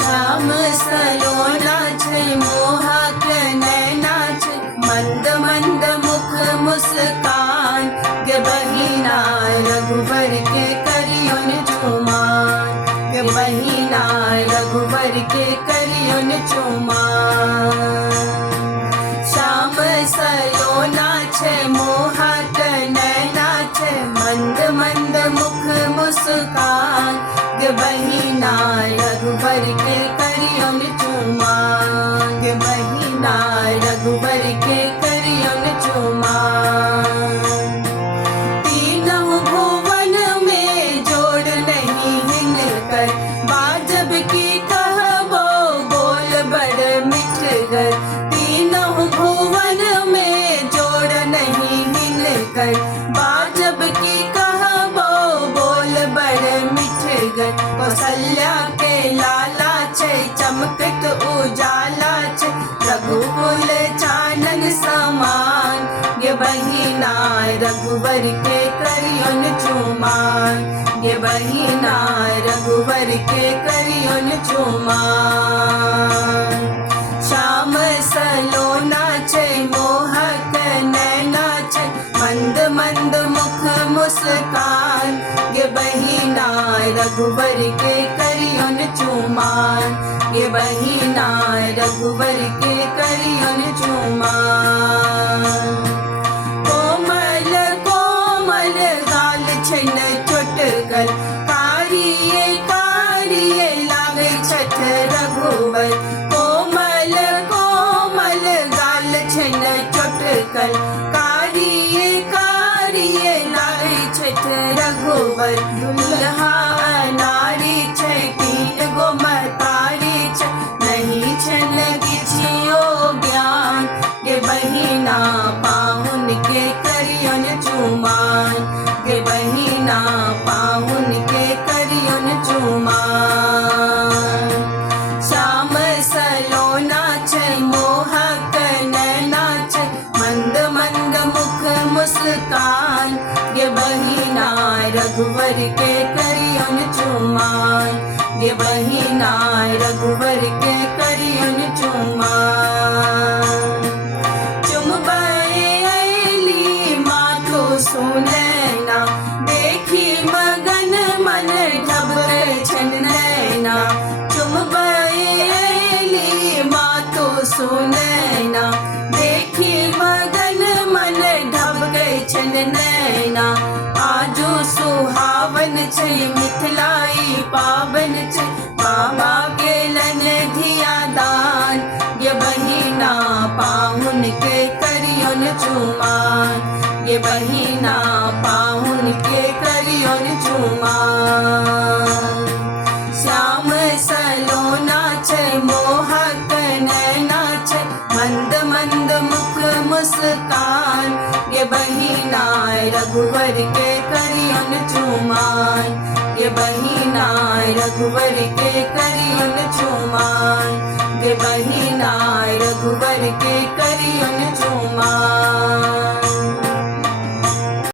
श्याम सलोना छे मोहक नैना छे मंद मंद मुख मुस्कान गे बहिना रघुवर के करियोन चुमान गे बहिना रघुवर के करियोन चुमान श्याम सलोना छे मोहक नैना छे मंद मंद मुख मुस्कान गे बहिना रघुवर के करियोन चुमान गे बहिना रघुवर के करियोन चुमान तीनों भुवन में जोड़ नहीं हिनकर बाजब की कहबो बोल बड़ मिठगर तीनों भुवन में जोड़ नहीं हिनकर बाजब की कहबो बोल बड़ मिठगर कौशल्या के लाला छे चमकत उजाला छे रघुकुल चानन समान गे बहिना रघुवर के करियोन चुमान गे बहिना रघुवर के करियोन चुमान श्याम सलोना छे मोहक नैना छे मंद मंद मुख मुस्कान गे बहिना रघुवर के करियोन चुमान गे बहिना रघुवर के करियोन चुमान कोमल कोमल गाल छन चोटगल कारिये कारिये लागे छठ रघुवर कोमल कोमल गाल छन चोटगल कारिये कारिये लागे छठ रघुवर दुल्हा नारी छे तीन गो मतारी छे नहीं छन किछियो ज्ञान गे बहिना पाहुन के करियोन चुमान गे बहिना पाहुन के करियोन चुमान श्याम सलोना छे मोहक नैना छे मंद मंद मुख मुस्कान गे बहिना रघुवर के करियोन चुमान गे बहिना रघुवर के करियोन चुमान चुमबे अली माथो सुनैना देखी मगन मन ढबके छन नैना चुमबे अली माथो सुनैना देखी मगन मन ढबके छन नैना आजो सुहावन छे मिथिलाई पावन छे बाबा के लन धिया दान गे बहिना पाहुन के करियोन चुमान गे बहिना पाहुन के करियोन चुमान श्याम सलोना छे मोहक नैना छे मंद मंद मुख मुस्कान गे बहिना रघुवर के करियोन चुमान गे बहिना रघुवर के करियोन चुमान गे बहिना रघुवर के करियोन चुमान।